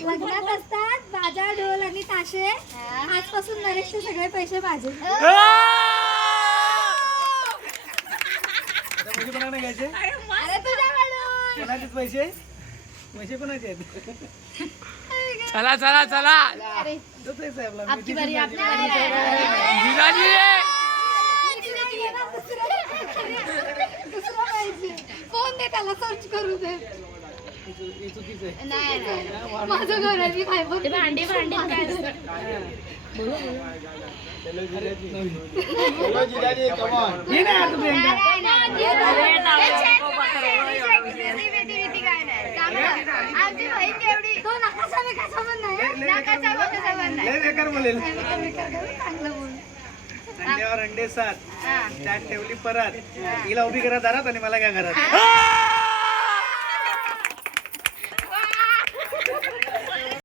लग्नात असतात बाजा ढोल आणि ताशे. आजपासून नरेशचे सगळे पैसे माझे. पैसे कोणाला घ्यायचे? अरे तुझ्याकडून. कोणाचेच पैसे? पैसे कोणाचे आहेत? चला चला चला तोच आहे साहेबला. आपकी बारी आपकी जिजाजी दुसरा पाहिजे. फोन दे त्याला सर्च करू दे. हे चुकीचं आहे. नाही माझं घर आहे मी काय बघ. भांडी भांडी काय हे नाही आता प्रियंका. तो नकाशा बिकाशा पण नाही. लय बेकार बोलेल. चांगलं बोल. अंड्यावर अंडे 7 त्यात ठेवली परत. हिला उभी करा दारात आणि मला काय घरात.